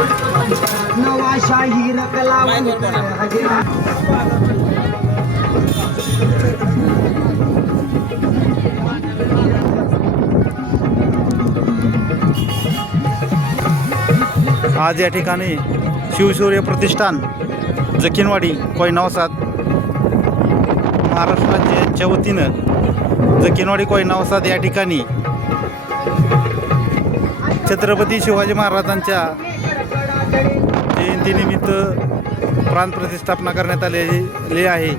नवाशाही रकला आज या ठिकाणी शिवसूर्य प्रतिष्ठान जखीनवाडी कोयनावसात महाराष्ट्र राज्याच्या वतीनं जखीनवाडी कोयनावसात या ठिकाणी छत्रपती शिवाजी महाराजांच्या जयंतीनिमित्त प्राण प्रतिष्ठापना करण्यात आलेली आहे।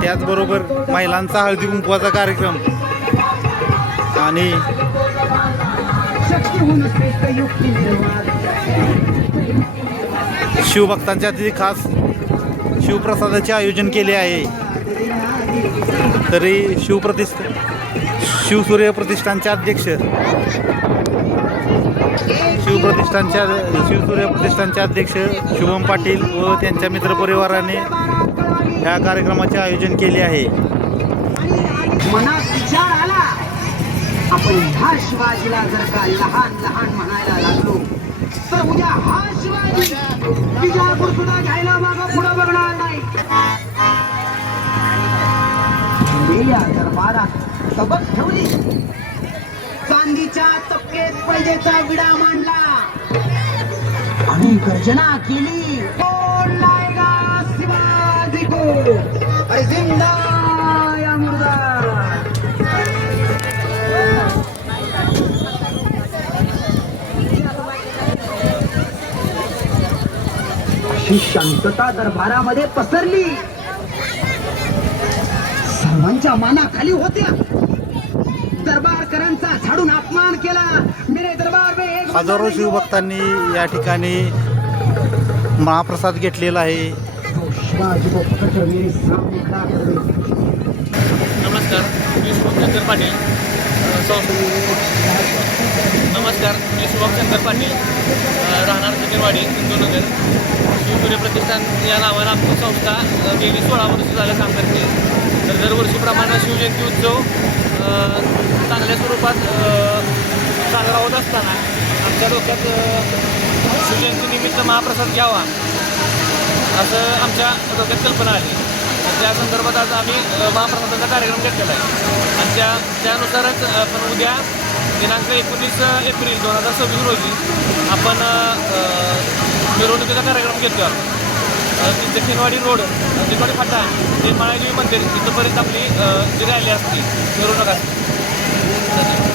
त्याचबरोबर महिलांचा हळदी कुंकवाचा कार्यक्रम आणि शिवभक्तांच्यासाठी खास शिवप्रसादाचे आयोजन केले आहे। तरी शिवसूर्य प्रतिष्ठानचे अध्यक्ष शिवसूर्य प्रतिष्ठानचे अध्यक्ष शुभम पाटील व त्यांच्या मित्रपरिवाराने या कार्यक्रमाचे आयोजन केले आहे। मनात विचार आला आपण ह्या शिवाजीला जर का लहान लहान म्हणायला लागलो तर उद्या हा शिवाजी विजापूर सुद्धा घ्यायला मागं पुढं बघणार नाही। गेल्या दरबारात सबक ठेवली, चांदीच्या तपकेत पैजेचा विडा मांडला आणि गर्जना केली, कोण लाएगा शिवाजी को, अरे जिंदा या मुर्दा। अशी शांतता दरबारामध्ये पसरली, सर्वांच्या मानाखाली होत्या। दरबारकरांचा झाडून अपमान केला। मेरे दरबार में हजारो शिवभक्तांनी या ठिकाणी महाप्रसाद घेतलेला आहे। नमस्कार, मी शुभम पाटील नमस्कार मी शुभम शंकर पाटील राहणार जखीनवाडी इंदूरनगर। शिवसूर्य प्रतिष्ठान या नावानं आमची संस्था गेली 16 वर्ष झालं काम करते। तर दरवर्षीप्रमाणे शिवजयंती उत्सव चांगल्या स्वरूपात साजरा होत असताना आमच्या डोक्यात शिवजयंतीनिमित्त महाप्रसाद घ्यावा असं आमच्या डोक्यात कल्पना आली। त्या संदर्भात आज आम्ही महाप्रसादाचा कार्यक्रम घेतलेला आहे आणि त्यानुसारच आपण उद्या दिनांक 19 एप्रिल 2026 रोजी आपण मिरवणुकीचा कार्यक्रम घेतो आहोत। जखीनवाडी रोड जखीनवाडी फाटा ते माळादेवी मंदिर इथंपर्यंत आपली जी रॅली असते मिरवणूक असते।